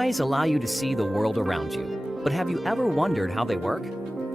eyes allow you to see the world around you, but have you ever wondered how they work?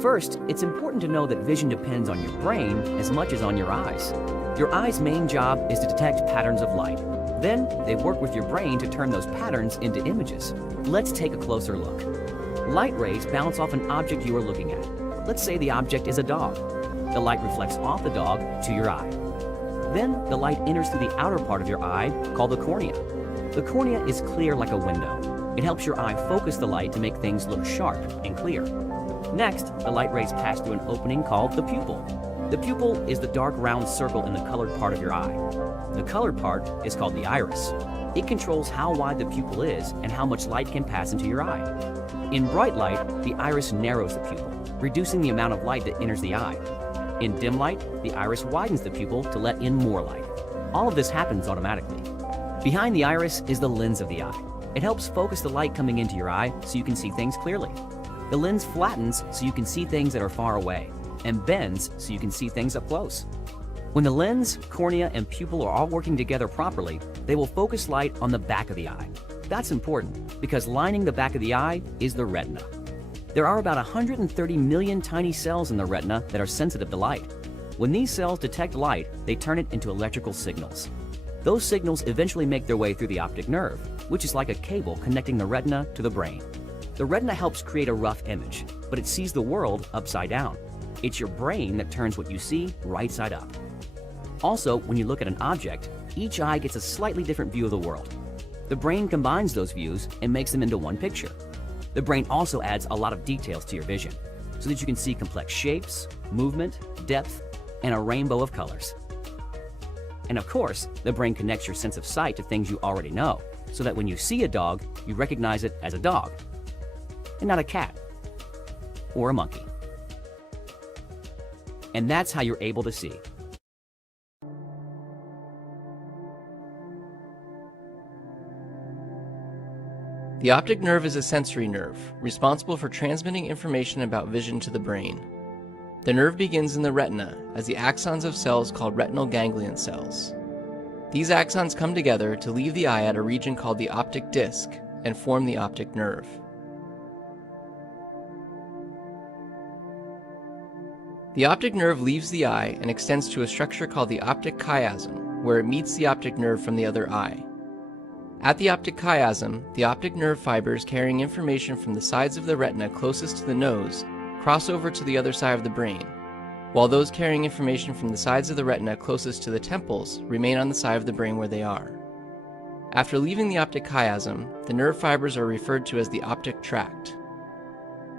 First, it's important to know that vision depends on your brain as much as on your eyes. Your eye's main job is to detect patterns of light. Then, they work with your brain to turn those patterns into images. Let's take a closer look. Light rays bounce off an object you are looking at. Let's say the object is a dog. The light reflects off the dog to your eye. Then, the light enters through the outer part of your eye, called the cornea. The cornea is clear like a window. It helps your eye focus the light to make things look sharp and clear. Next, the light rays pass through an opening called the pupil. The pupil is the dark round circle in the colored part of your eye. The colored part is called the iris. It controls how wide the pupil is and how much light can pass into your eye. In bright light, the iris narrows the pupil, reducing the amount of light that enters the eye. In dim light, the iris widens the pupil to let in more light. All of this happens automatically. Behind the iris is the lens of the eye. It helps focus the light coming into your eye so you can see things clearly. The lens flattens so you can see things that are far away, and bends so you can see things up close. When the lens, cornea, and pupil are all working together properly, they will focus light on the back of the eye. That's important because lining the back of the eye is the retina. There are about 130 million tiny cells in the retina that are sensitive to light. When these cells detect light, they turn it into electrical signals. Those signals eventually make their way through the optic nerve, which is like a cable connecting the retina to the brain. The retina helps create a rough image, but it sees the world upside down. It's your brain that turns what you see right side up. Also, when you look at an object, each eye gets a slightly different view of the world. The brain combines those views and makes them into one picture. The brain also adds a lot of details to your vision, so that you can see complex shapes, movement, depth, and a rainbow of colors. And of course, the brain connects your sense of sight to things you already know, so that when you see a dog, you recognize it as a dog, and not a cat or a monkey. And that's how you're able to see. The optic nerve is a sensory nerve, responsible for transmitting information about vision to the brain. The nerve begins in the retina as the axons of cells called retinal ganglion cells. These axons come together to leave the eye at a region called the optic disc and form the optic nerve. The optic nerve leaves the eye and extends to a structure called the optic chiasm, where it meets the optic nerve from the other eye. At the optic chiasm, the optic nerve fibers carrying information from the sides of the retina closest to the nose cross over to the other side of the brain, while those carrying information from the sides of the retina closest to the temples remain on the side of the brain where they are. After leaving the optic chiasm, the nerve fibers are referred to as the optic tract.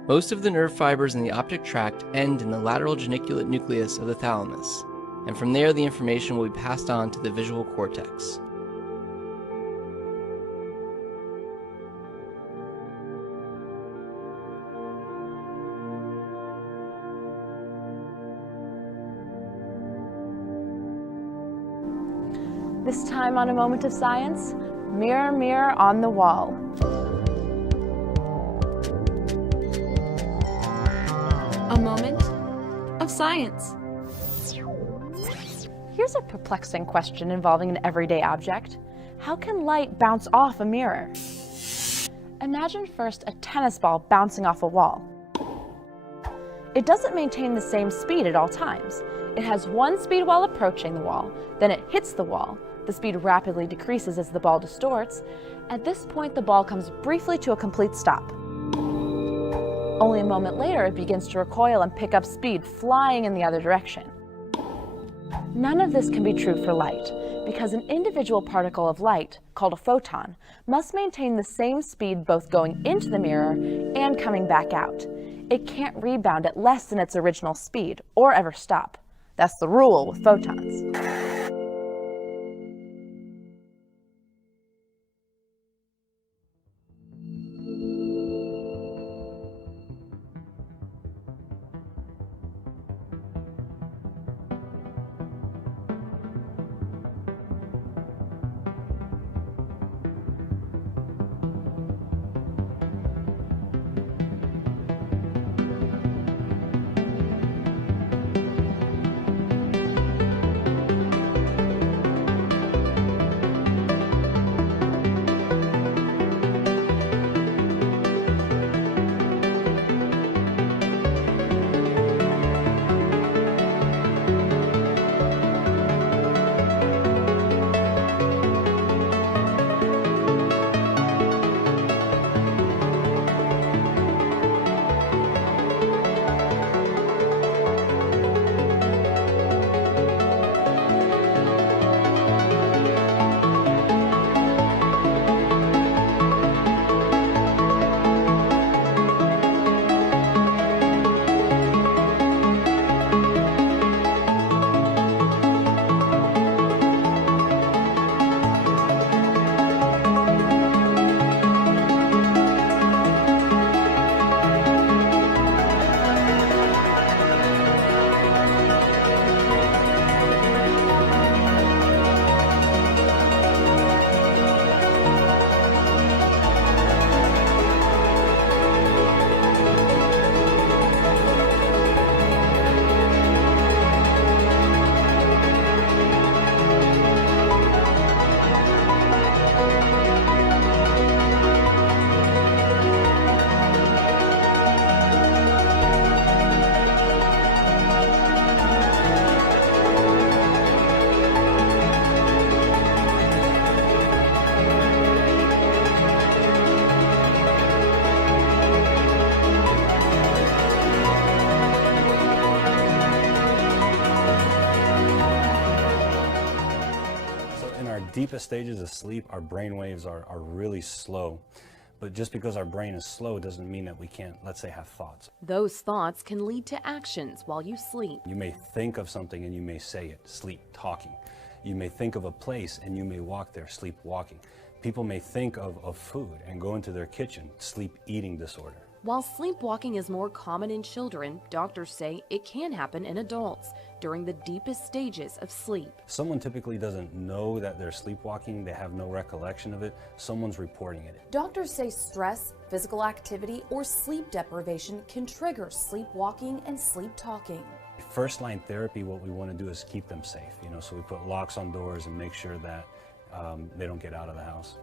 Most of the nerve fibers in the optic tract end in the lateral geniculate nucleus of the thalamus, and from there the information will be passed on to the visual cortex. This time on A Moment of Science, mirror, mirror on the wall. A moment of science. Here's a perplexing question involving an everyday object. How can light bounce off a mirror? Imagine first a tennis ball bouncing off a wall. It doesn't maintain the same speed at all times. It has one speed while approaching the wall, then it hits the wall. The speed rapidly decreases as the ball distorts. At this point, the ball comes briefly to a complete stop. Only a moment later, it begins to recoil and pick up speed, flying in the other direction. None of this can be true for light, because an individual particle of light, called a photon, must maintain the same speed both going into the mirror and coming back out. It can't rebound at less than its original speed, or ever stop. That's the rule with photons. deepest stages of sleep, our brain waves are really slow. But just because our brain is slow doesn't mean that we can't, let's say, have thoughts. Those thoughts can lead to actions while you sleep. You may think of something and you may say it, sleep talking. You may think of a place and you may walk there, sleep walking. People may think of food and go into their kitchen, sleep eating disorder. While sleepwalking is more common in children, doctors say it can happen in adults during the deepest stages of sleep. Someone typically doesn't know that they're sleepwalking, they have no recollection of it, someone's reporting it. Doctors say stress, physical activity, or sleep deprivation can trigger sleepwalking and sleep talking. First line therapy, what we want to do is keep them safe, so we put locks on doors and make sure that they don't get out of the house.